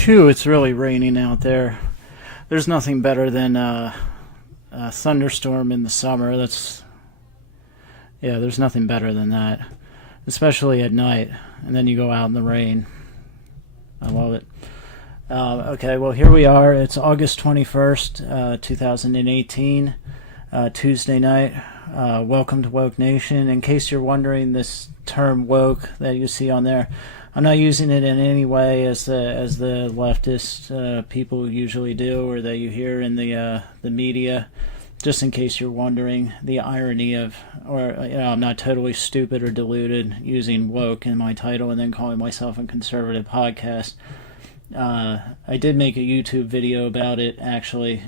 Phew, it's really raining out there. There's nothing better than a thunderstorm in the summer. There's nothing better than that, especially at night. And then you go out in the rain. I love it. Okay, well, here we are. It's August 21st, 2018, Tuesday night. Welcome to Woke Nation. In case you're wondering, this term woke that you see on there, I'm not using it in any way as the leftist people usually do, or that you hear in the media. Just in case you're wondering, the irony of, I'm not totally stupid or deluded using woke in my title and then calling myself a conservative podcast. I did make a YouTube video about it, actually.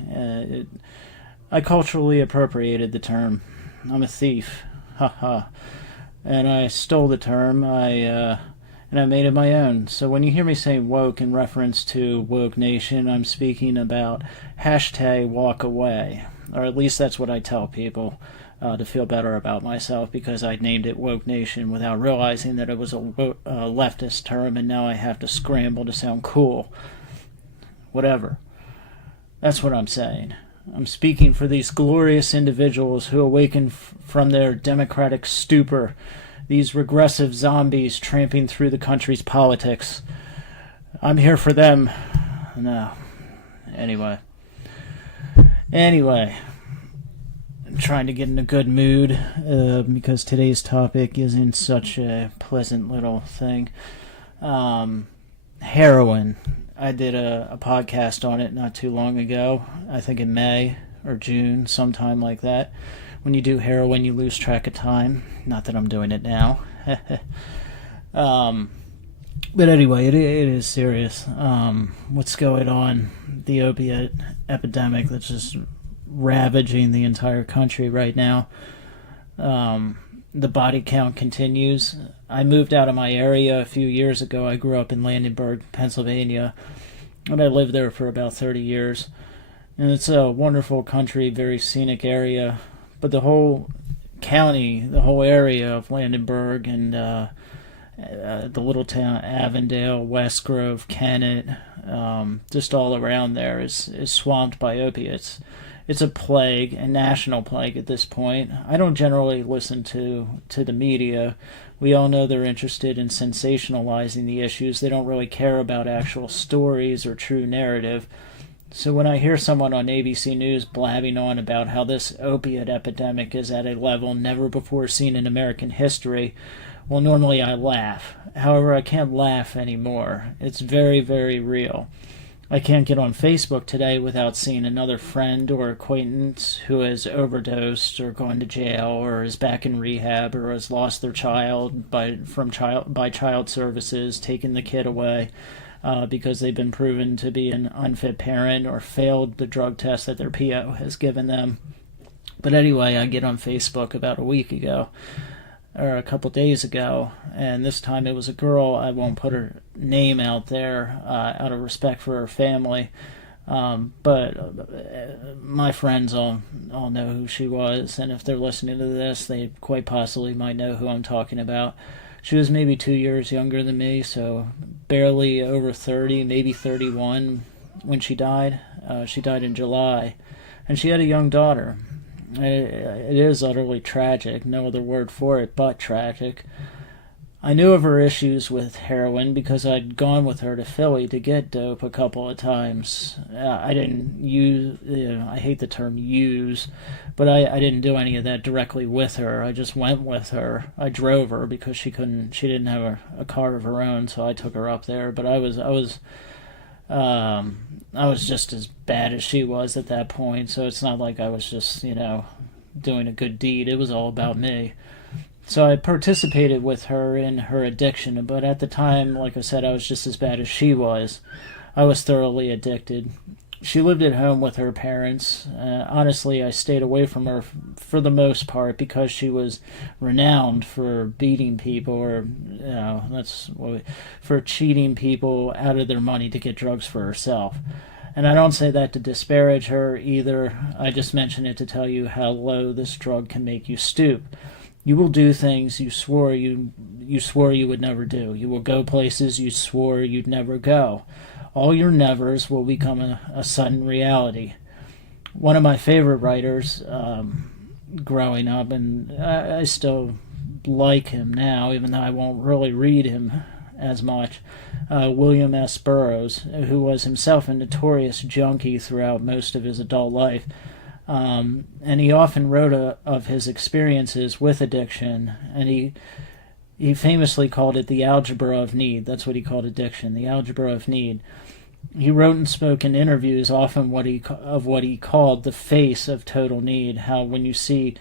I culturally appropriated the term. I'm a thief. Haha. And I stole the term. And I made it my own. So when you hear me say woke in reference to Woke Nation, I'm speaking about hashtag walk away. Or at least that's what I tell people to feel better about myself, because I named it Woke Nation without realizing that it was a leftist term, and now I have to scramble to sound cool. Whatever. That's what I'm saying. I'm speaking for these glorious individuals who awaken from their democratic stupor, these regressive zombies tramping through the country's politics. I'm here for them. No. Anyway, I'm trying to get in a good mood because today's topic isn't such a pleasant little thing. Heroin. I did a podcast on it not too long ago. I think in May or June, sometime like that. When you do heroin, you lose track of time. Not that I'm doing it now. But anyway, it is serious. What's going on? The opiate epidemic that's just ravaging the entire country right now. The body count continues. I moved out of my area a few years ago. I grew up in Landenberg, Pennsylvania, and I lived there for about 30 years. And it's a wonderful country, very scenic area. But the whole county, the whole area of Landenberg and the little town Avondale, West Grove, Kennett, just all around there is swamped by opiates. It's a plague, a national plague at this point. I don't generally listen to the media. We all know they're interested in sensationalizing the issues. They don't really care about actual stories or true narrative. So when I hear someone on ABC News blabbing on about how this opiate epidemic is at a level never before seen in American history, well, normally I laugh. However, I can't laugh anymore. It's very, very real. I can't get on Facebook today without seeing another friend or acquaintance who has overdosed or gone to jail or is back in rehab or has lost their child by child services, taken the kid away. Because they've been proven to be an unfit parent or failed the drug test that their PO has given them. But anyway, I get on Facebook about a week ago, or a couple days ago, and this time it was a girl. I won't put her name out there out of respect for her family, but my friends all know who she was, and if they're listening to this, they quite possibly might know who I'm talking about. She was maybe 2 years younger than me, so barely over 30, maybe 31 when she died. She died in July, and she had a young daughter. It is utterly tragic, no other word for it but tragic. I knew of her issues with heroin because I'd gone with her to Philly to get dope a couple of times. I didn't use, I hate the term use, but I didn't do any of that directly with her. I just went with her. I drove her because she didn't have a car of her own, so I took her up there. But I was just as bad as she was at that point, so it's not like I was just, doing a good deed. It was all about me. So I participated with her in her addiction, but at the time, like I said, I was just as bad as she was. I was thoroughly addicted. She lived at home with her parents. Honestly, I stayed away from her for the most part because she was renowned for beating people or, for cheating people out of their money to get drugs for herself. And I don't say that to disparage her either. I just mention it to tell you how low this drug can make you stoop. You will do things you swore you would never do. You will go places you swore you'd never go. all your nevers will become a sudden reality. One of my favorite writers growing up, and I still like him now, even though I won't really read him as much, William S. Burroughs, who was himself a notorious junkie throughout most of his adult life. And he often wrote of his experiences with addiction, and he famously called it the algebra of need. That's what he called addiction, the algebra of need. He wrote and spoke in interviews often what he called the face of total need. How when you see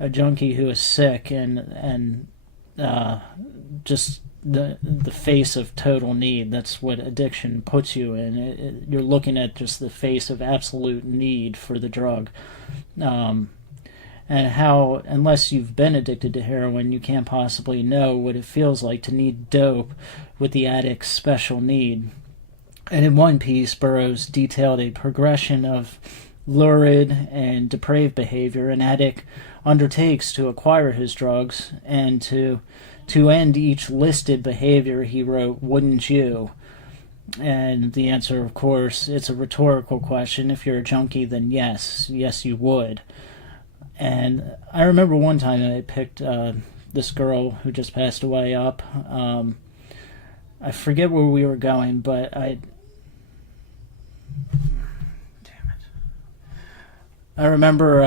a junkie who is sick and just the face of total need, that's what addiction puts you in. You're looking at just the face of absolute need for the drug. And how, unless you've been addicted to heroin, you can't possibly know what it feels like to need dope with the addict's special need. And in one piece, Burroughs detailed a progression of lurid and depraved behavior an addict undertakes to acquire his drugs, and to end each listed behavior, he wrote, "Wouldn't you?" And the answer, of course, it's a rhetorical question. If you're a junkie, then yes, you would. And I remember one time I picked this girl who just passed away up. I forget where we were going, but I remember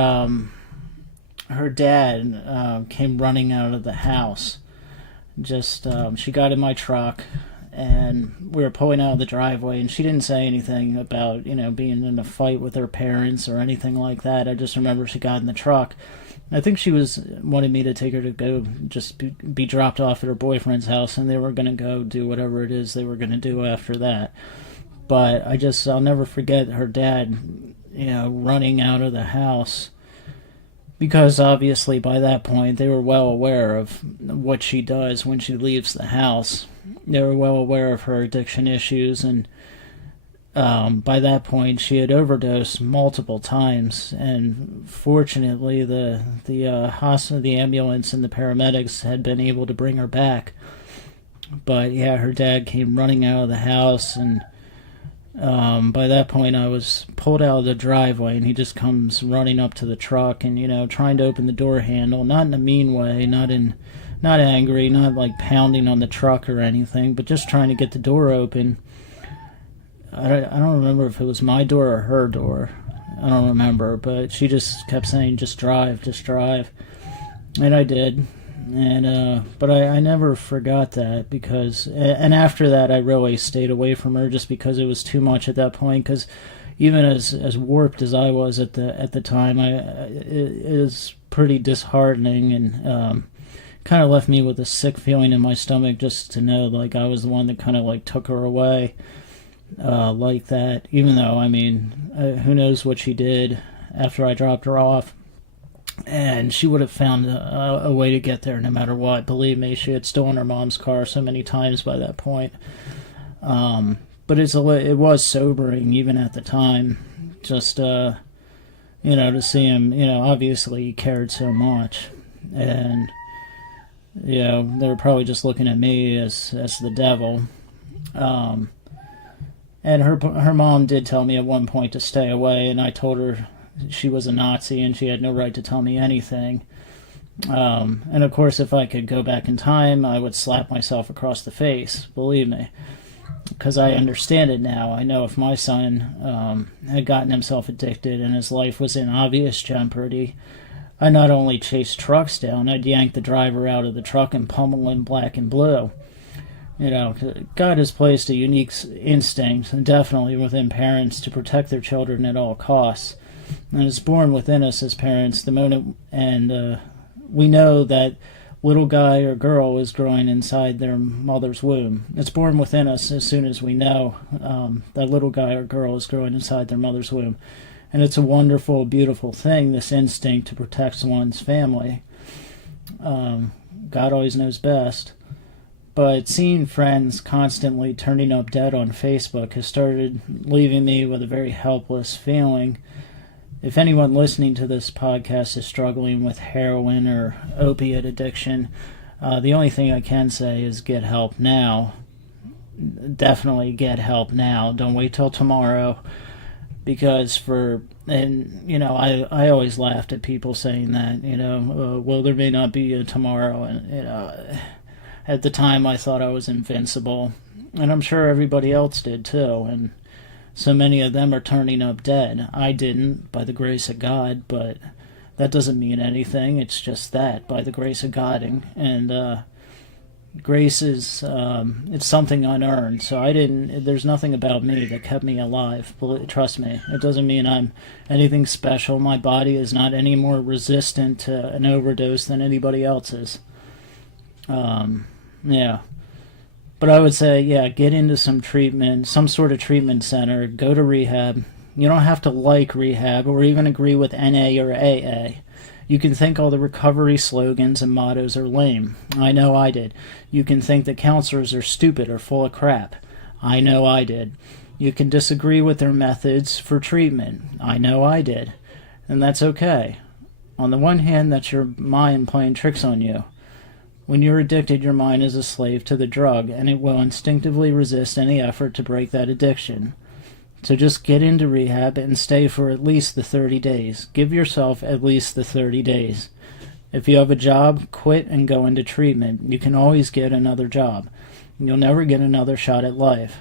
her dad came running out of the house. She got in my truck, and we were pulling out of the driveway, and she didn't say anything about, being in a fight with her parents or anything like that. I just remember she got in the truck. I think she wanted me to take her to go just be dropped off at her boyfriend's house, and they were going to go do whatever it is they were going to do after that. But I'll never forget her dad, running out of the house, because obviously by that point they were well aware of what she does when she leaves the house. They were well aware of her addiction issues, and by that point she had overdosed multiple times, and fortunately the hospital, the ambulance and the paramedics had been able to bring her back. But yeah, her dad came running out of the house, and by that point I was pulled out of the driveway, and he just comes running up to the truck and, trying to open the door handle, not in a mean way, not angry, not like pounding on the truck or anything, but just trying to get the door open. I don't remember if it was my door or her door. I don't remember, but she just kept saying, just drive. And I did. And but I never forgot that, because, and after that I really stayed away from her, just because it was too much at that point. Because even as warped as I was at the time, it is pretty disheartening, and kind of left me with a sick feeling in my stomach, just to know like I was the one that kind of like took her away like that. Even though, who knows what she did after I dropped her off. And she would have found a way to get there no matter what. Believe me, she had stolen her mom's car so many times by that point. But it was sobering even at the time. Just, to see him, obviously he cared so much. And, they were probably just looking at me as the devil. And her mom did tell me at one point to stay away, and I told her she was a Nazi and she had no right to tell me anything. And of course, if I could go back in time, I would slap myself across the face, believe me, because I understand it now. I know if my son had gotten himself addicted and his life was in obvious jeopardy, I not only chased trucks down, I'd yank the driver out of the truck and pummel him black and blue. God has placed a unique instinct, definitely within parents, to protect their children at all costs. And it's born within us as parents the moment, and we know that little guy or girl is growing inside their mother's womb. It's born within us as soon as we know that little guy or girl is growing inside their mother's womb. And it's a wonderful, beautiful thing, this instinct to protect one's family. God always knows best. But seeing friends constantly turning up dead on Facebook has started leaving me with a very helpless feeling. If anyone listening to this podcast is struggling with heroin or opiate addiction, the only thing I can say is get help now. definitely get help now. Don't wait till tomorrow, because I always laughed at people saying that, well, there may not be a tomorrow. And, at the time I thought I was invincible. And I'm sure everybody else did too. And so many of them are turning up dead. I didn't, by the grace of God, but that doesn't mean anything. It's just that, by the grace of God. And grace is, it's something unearned. So there's nothing about me that kept me alive. Trust me. It doesn't mean I'm anything special. My body is not any more resistant to an overdose than anybody else's. Yeah. But I would say, get into some treatment, some sort of treatment center, go to rehab. You don't have to like rehab or even agree with NA or AA. You can think all the recovery slogans and mottos are lame. I know I did. You can think that counselors are stupid or full of crap. I know I did. You can disagree with their methods for treatment. I know I did. And that's okay. On the one hand, that's your mind playing tricks on you. When you're addicted, your mind is a slave to the drug, and it will instinctively resist any effort to break that addiction. So just get into rehab and stay for at least the 30 days. Give yourself at least the 30 days. If you have a job, quit and go into treatment. You can always get another job. You'll never get another shot at life.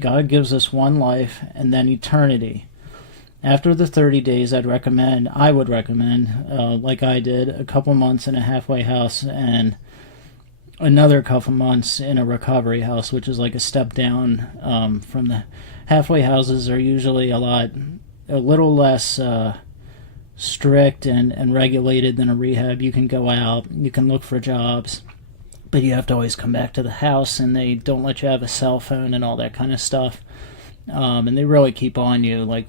God gives us one life and then eternity. After the 30 days, I would recommend, like I did, a couple months in a halfway house and another couple months in a recovery house, which is like a step down from the halfway houses. Are usually a little less strict and regulated than a rehab. You can go out, you can look for jobs, but you have to always come back to the house, and they don't let you have a cell phone and all that kind of stuff. And they really keep on you, like,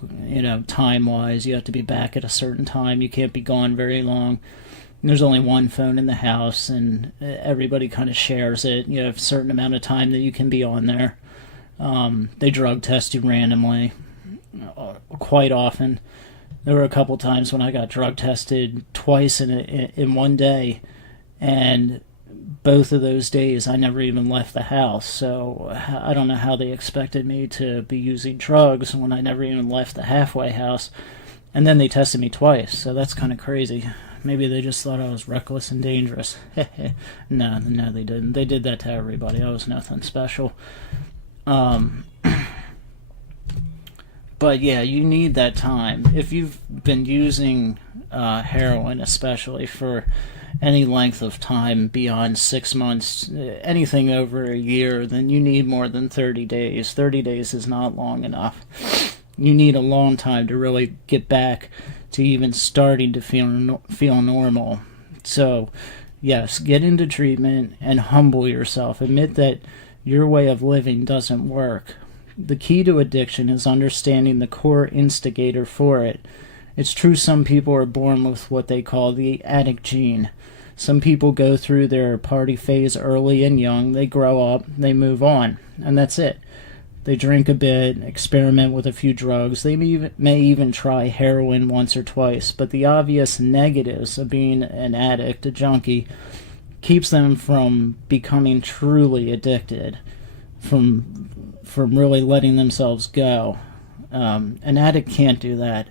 time-wise. You have to be back at a certain time. You can't be gone very long. There's only one phone in the house, and everybody kind of shares it. You have a certain amount of time that you can be on there. They drug test you randomly, quite often. There were a couple times when I got drug tested twice in one day, and both of those days I never even left the house. So I don't know how they expected me to be using drugs when I never even left the halfway house. And then they tested me twice, so that's kind of crazy. Maybe they just thought I was reckless and dangerous. No, they didn't. They did that to everybody. I was nothing special. But yeah, you need that time. If you've been using heroin, especially for any length of time beyond 6 months, anything over a year, then you need more than 30 days. 30 days is not long enough. You need a long time to really get back to even starting to feel normal. So, yes, get into treatment and humble yourself. Admit that your way of living doesn't work. The key to addiction is understanding the core instigator for it. It's true some people are born with what they call the addict gene. Some people go through their party phase early and young, they grow up, they move on, and that's it. They drink a bit, experiment with a few drugs, they may even try heroin once or twice, but the obvious negatives of being an addict, a junkie, keeps them from becoming truly addicted, from really letting themselves go. An addict can't do that.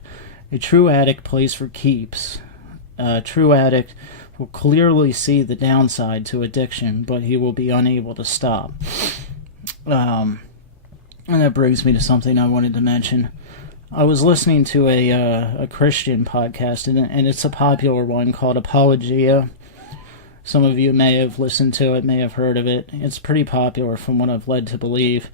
A true addict plays for keeps. A true addict will clearly see the downside to addiction, but he will be unable to stop. And that brings me to something I wanted to mention. I was listening to a Christian podcast, and it's a popular one called Apologia. Some of you may have listened to it, may have heard of it. It's pretty popular from what I've led to believe.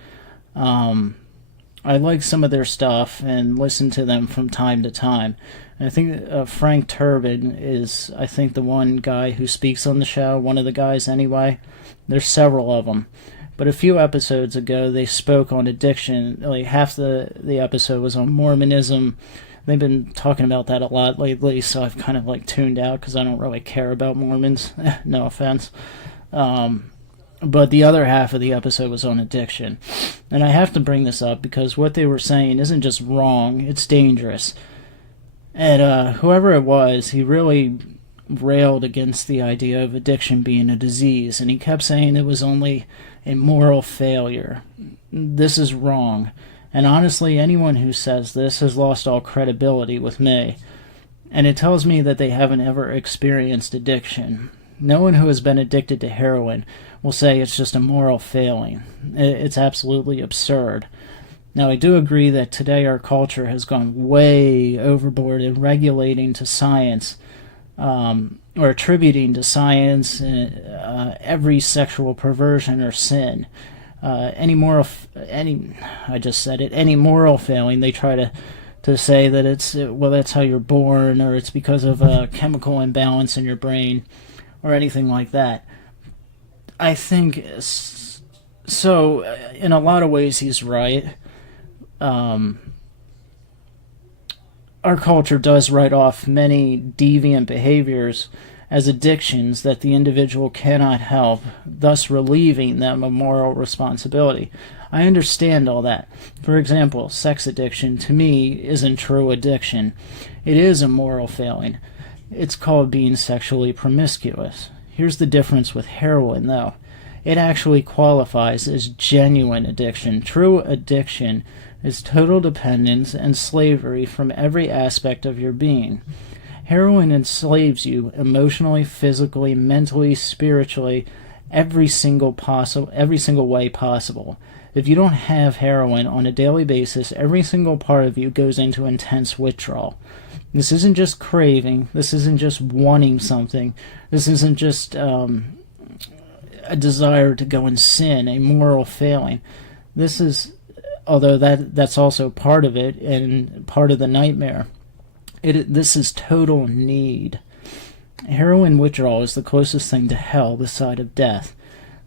I like some of their stuff and listen to them from time to time. And I think Frank Turbin is, I think, the one guy who speaks on the show, one of the guys anyway. There's several of them. But a few episodes ago, they spoke on addiction. Like half the episode was on Mormonism. They've been talking about that a lot lately, so I've kind of like tuned out because I don't really care about Mormons. No offense. But the other half of the episode was on addiction. And I have to bring this up because what they were saying isn't just wrong, it's dangerous. And whoever it was, he really railed against the idea of addiction being a disease, and he kept saying it was only a moral failure. This is wrong. And honestly, anyone who says this has lost all credibility with me. And it tells me that they haven't ever experienced addiction. No one who has been addicted to heroin will say it's just a moral failing. It's absolutely absurd. Now, I do agree that today our culture has gone way overboard in regulating to science, or attributing to science every sexual perversion or sin. Any moral failing, they try to say that it's, well, that's how you're born, or it's because of a chemical imbalance in your brain, or anything like that. I think, so in a lot of ways he's right. Our culture does write off many deviant behaviors as addictions that the individual cannot help, thus relieving them of moral responsibility. I understand all that. For example, sex addiction to me isn't true addiction. It is a moral failing. It's called being sexually promiscuous. Here's the difference with heroin, though. It actually qualifies as genuine addiction. True addiction is total dependence and slavery from every aspect of your being. Heroin enslaves you emotionally, physically, mentally, spiritually, every single way possible. If you don't have heroin on a daily basis, every single part of you goes into intense withdrawal. This isn't just craving. This isn't just wanting something. This isn't just a desire to go and sin, a moral failing. This is, although that's also part of it and part of the nightmare, this is total need. Heroin withdrawal is the closest thing to hell this side of death.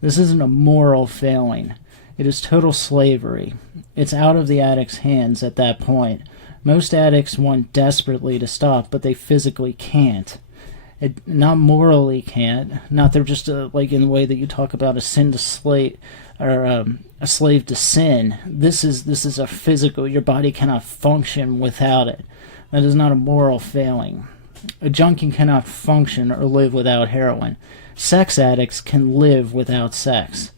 This isn't a moral failing. It is total slavery. It's out of the addict's hands at that point. Most addicts want desperately to stop, but they physically can't. Not morally can't. Not they're just like in the way that you talk about a sin to slave, or a slave to sin. This is a physical. Your body cannot function without it. That is not a moral failing. A junkie cannot function or live without heroin. Sex addicts can live without sex.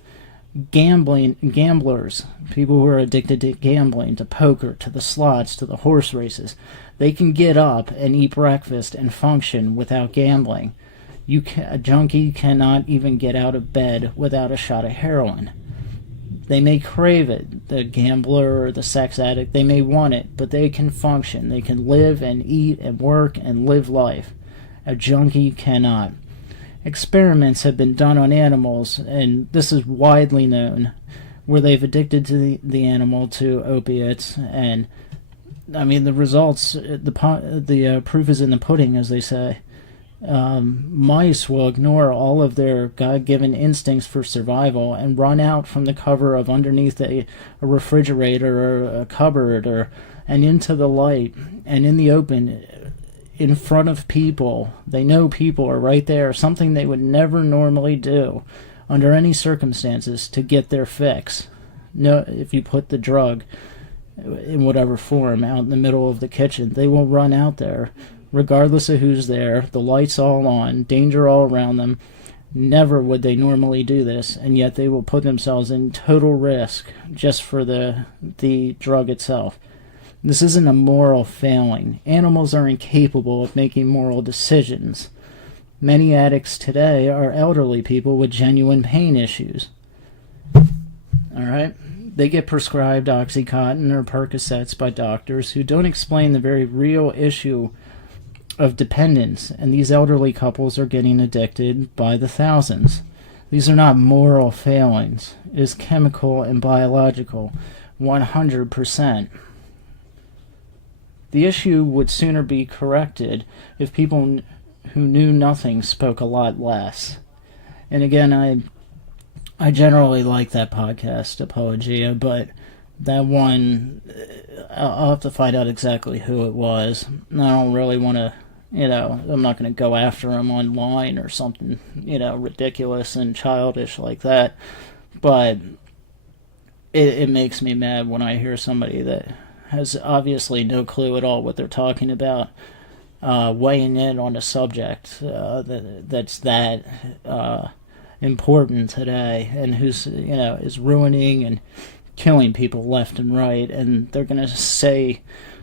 Gamblers, people who are addicted to gambling, to poker, to the slots, to the horse races, they can get up and eat breakfast and function without gambling. A junkie cannot even get out of bed without a shot of heroin. They may crave it, the gambler or the sex addict, they may want it, but they can function. They can live and eat and work and live life. A junkie cannot. Experiments have been done on animals, and this is widely known, where they've addicted to the animal to opiates, and I mean the results, the proof is in the pudding, as they say. Mice will ignore all of their God-given instincts for survival and run out from the cover of underneath a refrigerator or a cupboard and into the light and in the open in front of people. They know people are right there, something they would never normally do under any circumstances to get their fix. No, if you put the drug in whatever form out in the middle of the kitchen, they will run out there regardless of who's there, the lights all on, danger all around them. Never would they normally do this, and yet they will put themselves in total risk just for the drug itself. This isn't a moral failing. Animals are incapable of making moral decisions. Many addicts today are elderly people with genuine pain issues. Alright? They get prescribed Oxycontin or Percocets by doctors who don't explain the very real issue of dependence, and these elderly couples are getting addicted by the thousands. These are not moral failings. It is chemical and biological, 100%. The issue would sooner be corrected if people who knew nothing spoke a lot less. And again, I generally like that podcast, Apologia, but that one, I'll have to find out exactly who it was. I don't really want to, I'm not going to go after him online or something, ridiculous and childish like that. But it makes me mad when I hear somebody that has obviously no clue at all what they're talking about, weighing in on a subject that's that important today, and who's, is ruining and killing people left and right, and they're going to say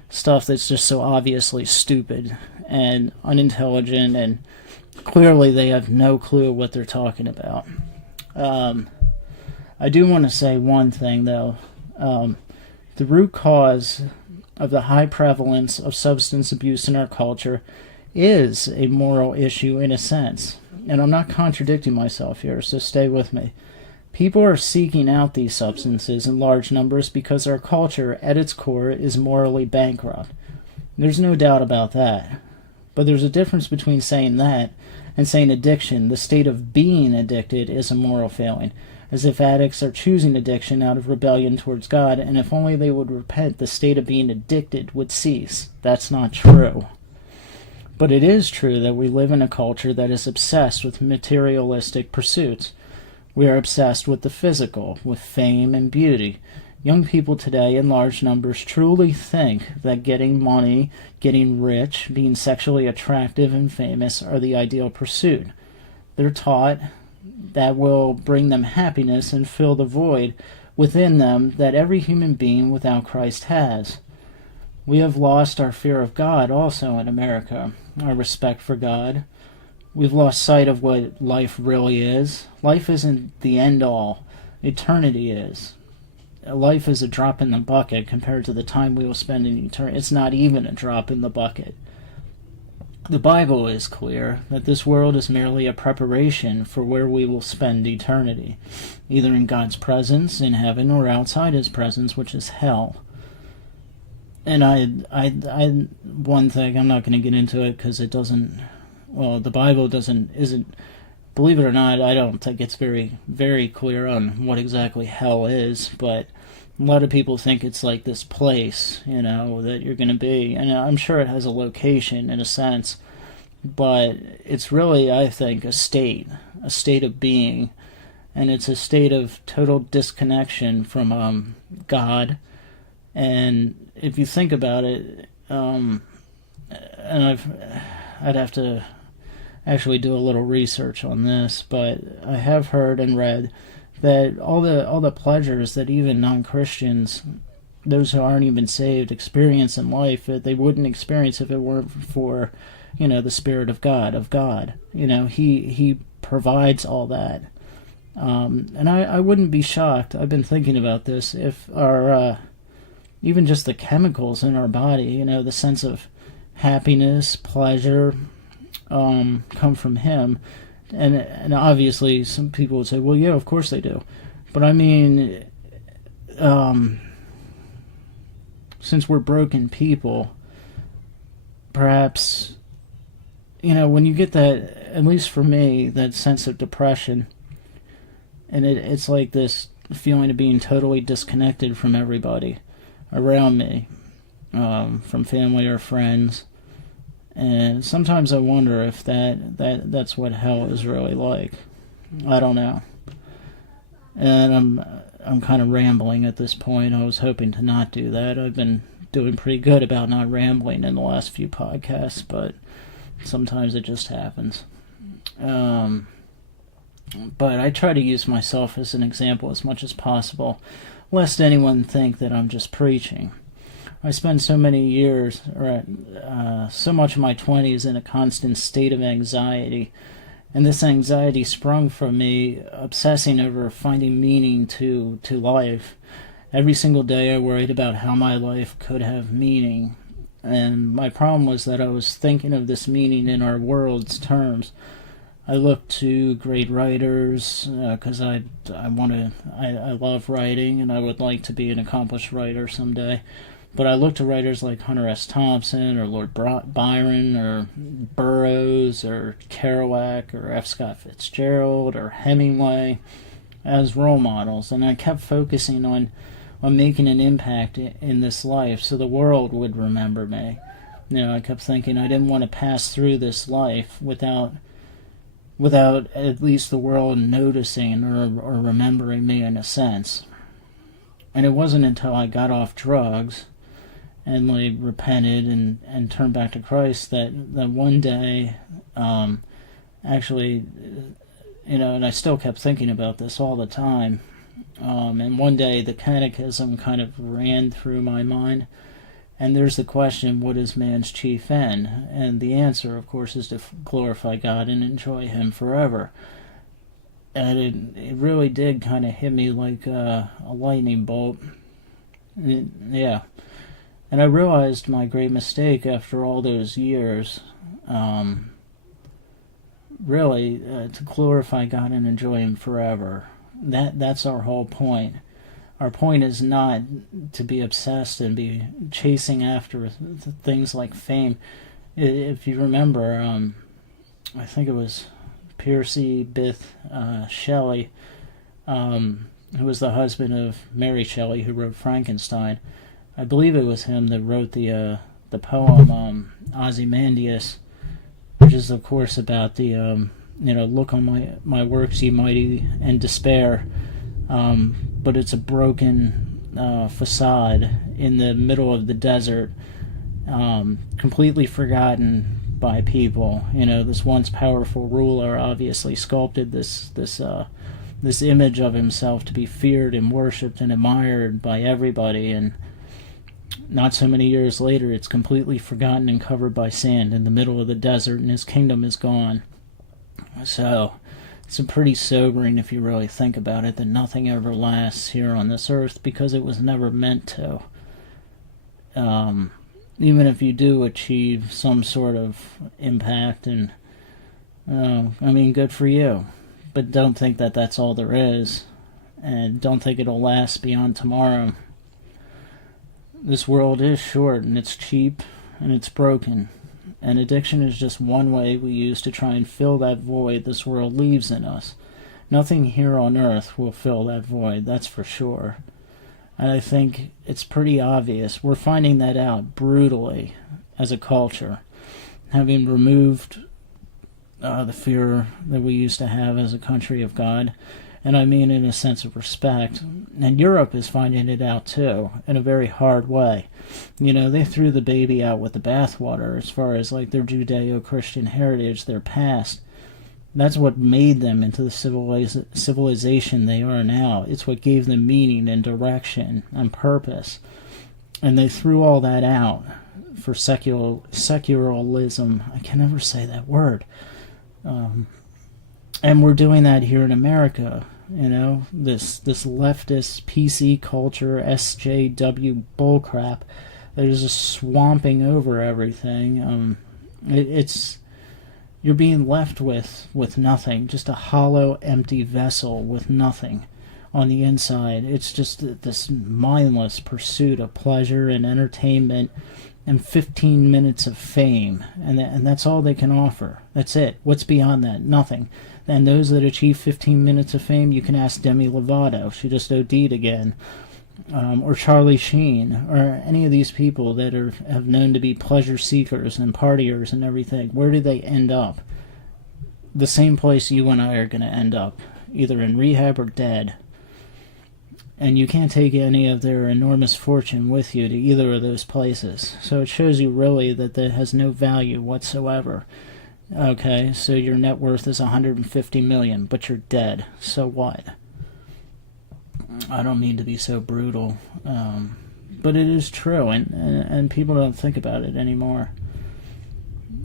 stuff that's just so obviously stupid and unintelligent, and clearly they have no clue what they're talking about. I do want to say one thing, though. The root cause of the high prevalence of substance abuse in our culture is a moral issue in a sense. And I'm not contradicting myself here, so stay with me. People are seeking out these substances in large numbers because our culture, at its core, is morally bankrupt. There's no doubt about that. But there's a difference between saying that and saying addiction, the state of being addicted, is a moral failing. As if addicts are choosing addiction out of rebellion towards God, and if only they would repent, the state of being addicted would cease. That's not true. But it is true that we live in a culture that is obsessed with materialistic pursuits. We are obsessed with the physical, with fame and beauty. Young people today in large numbers truly think that getting money, getting rich, being sexually attractive and famous are the ideal pursuit. They're taught that will bring them happiness and fill the void within them that every human being without Christ has. We have lost our fear of God also in America, our respect for God. We've lost sight of what life really is. Life isn't the end-all. Eternity is. Life is a drop in the bucket compared to the time we will spend in eternity. It's not even a drop in the bucket. The Bible is clear that this world is merely a preparation for where we will spend eternity, either in God's presence in heaven or outside His presence, which is hell. And I one thing, I'm not going to get into it because it doesn't. Well, the Bible isn't. Believe it or not, I don't think it's very, very clear on what exactly hell is. But a lot of people think it's like this place, that you're going to be. And I'm sure it has a location in a sense. But it's really, I think, a state of being. And it's a state of total disconnection from God. And if you think about it, and I'd have to actually do a little research on this, but I have heard and read that all the pleasures that even non-Christians, those who aren't even saved, experience in life, that they wouldn't experience if it weren't for, the Spirit of God. He provides all that. And I wouldn't be shocked, I've been thinking about this, if our, even just the chemicals in our body, the sense of happiness, pleasure, come from Him. And obviously some people would say, well, yeah, of course they do. But I mean, since we're broken people, perhaps, when you get that, at least for me, that sense of depression, and it's like this feeling of being totally disconnected from everybody around me, from family or friends. And sometimes I wonder if that's what hell is really like. I don't know. And I'm kind of rambling at this point. I was hoping to not do that. I've been doing pretty good about not rambling in the last few podcasts, but sometimes it just happens. But I try to use myself as an example as much as possible, lest anyone think that I'm just preaching. I spent so many years, so much of my 20s in a constant state of anxiety, and this anxiety sprung from me obsessing over finding meaning to life. Every single day I worried about how my life could have meaning, and my problem was that I was thinking of this meaning in our world's terms. I look to great writers because I love writing, and I would like to be an accomplished writer someday. But I look to writers like Hunter S. Thompson, or Lord Byron, or Burroughs, or Kerouac, or F. Scott Fitzgerald, or Hemingway as role models, and I kept focusing on making an impact in this life so the world would remember me. I kept thinking I didn't want to pass through this life without at least the world noticing or remembering me in a sense. And it wasn't until I got off drugs and repented and turned back to Christ that one day, actually, and I still kept thinking about this all the time. And one day the catechism kind of ran through my mind. And there's the question, what is man's chief end? And the answer, of course, is to glorify God and enjoy Him forever. And it really did kind of hit me like a lightning bolt. Yeah. And I realized my great mistake after all those years, really, to glorify God and enjoy Him forever. That's our whole point. Our point is not to be obsessed and be chasing after things like fame. If you remember, I think it was Percy Bysshe Shelley, who was the husband of Mary Shelley, who wrote Frankenstein. I believe it was him that wrote the poem Ozymandias, which is of course about the look on my works, ye mighty, and despair. But it's a broken facade in the middle of the desert, completely forgotten by people. This once powerful ruler obviously sculpted this image of himself to be feared and worshipped and admired by everybody, and not so many years later it's completely forgotten and covered by sand in the middle of the desert, and his kingdom is gone. So it's pretty sobering if you really think about it, that nothing ever lasts here on this earth because it was never meant to. Even if you do achieve some sort of impact, and good for you. But don't think that that's all there is, and don't think it'll last beyond tomorrow. This world is short, and it's cheap, and it's broken. And addiction is just one way we use to try and fill that void this world leaves in us. Nothing here on earth will fill that void, that's for sure. And I think it's pretty obvious. We're finding that out brutally as a culture. Having removed the fear that we used to have as a country of God, and I mean in a sense of respect. And Europe is finding it out too, in a very hard way. They threw the baby out with the bathwater as far as like their Judeo-Christian heritage, their past. That's what made them into the civilization they are now. It's what gave them meaning and direction and purpose. And they threw all that out for secularism. I can never say that word. And we're doing that here in America. This leftist PC culture, SJW bullcrap that is just swamping over everything. You're being left with nothing, just a hollow, empty vessel with nothing on the inside. It's just this mindless pursuit of pleasure and entertainment and 15 minutes of fame, and that's all they can offer. That's it. What's beyond that? Nothing. And those that achieve 15 minutes of fame, you can ask Demi Lovato. She just OD'd again. Or Charlie Sheen, or any of these people that have known to be pleasure seekers and partiers and everything. Where do they end up? The same place you and I are going to end up, either in rehab or dead. And you can't take any of their enormous fortune with you to either of those places. So it shows you really that has no value whatsoever. Okay, so your net worth is $150 million, but you're dead. So what? I don't mean to be so brutal, but it is true, and people don't think about it anymore.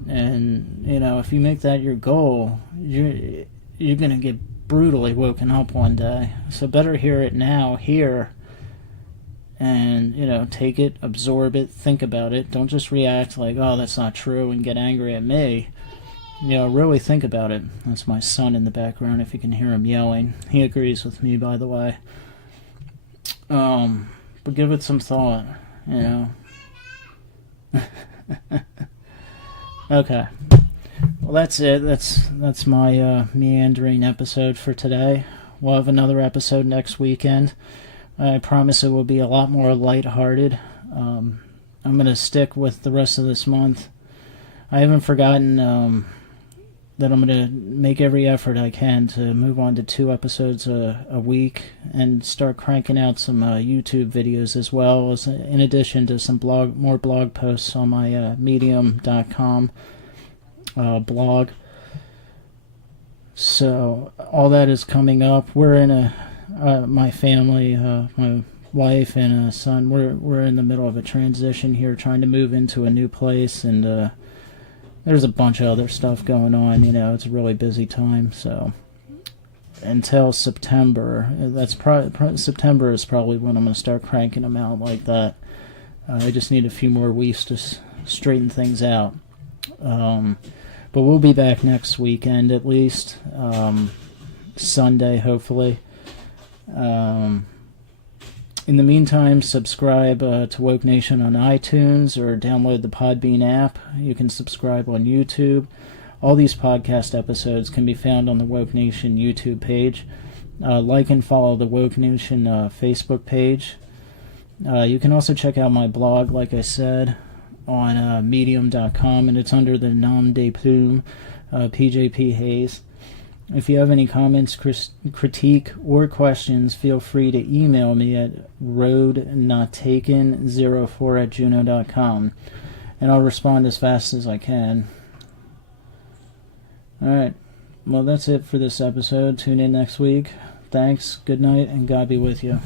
And if you make that your goal, you're gonna get brutally woken up one day. So better hear it now, here, and take it, absorb it, think about it. Don't just react like, oh, that's not true, and get angry at me. Really think about it. That's my son in the background, if you can hear him yelling. He agrees with me, by the way. But give it some thought, Okay. Well, that's it. That's my meandering episode for today. We'll have another episode next weekend. I promise it will be a lot more lighthearted. I'm going to stick with the rest of this month. I haven't forgotten that I'm going to make every effort I can to move on to 2 episodes a week and start cranking out some YouTube videos as well, as in addition to some more blog posts on my medium.com blog. So all that is coming up. We're in my family, my wife and a son. We're in the middle of a transition here, trying to move into a new place, and there's a bunch of other stuff going on. It's a really busy time. So until September, September is probably when I'm going to start cranking them out like that. I just need a few more weeks to straighten things out. But we'll be back next weekend at least. Sunday, hopefully. In the meantime, subscribe to Woke Nation on iTunes or download the Podbean app. You can subscribe on YouTube. All these podcast episodes can be found on the Woke Nation YouTube page. Like and follow the Woke Nation Facebook page. You can also check out my blog, like I said, on medium.com, and it's under the nom de plume, PJP Hayes. If you have any comments, critique, or questions, feel free to email me at roadnottaken04@juno.com, and I'll respond as fast as I can. Alright, well, that's it for this episode. Tune in next week. Thanks, good night, and God be with you.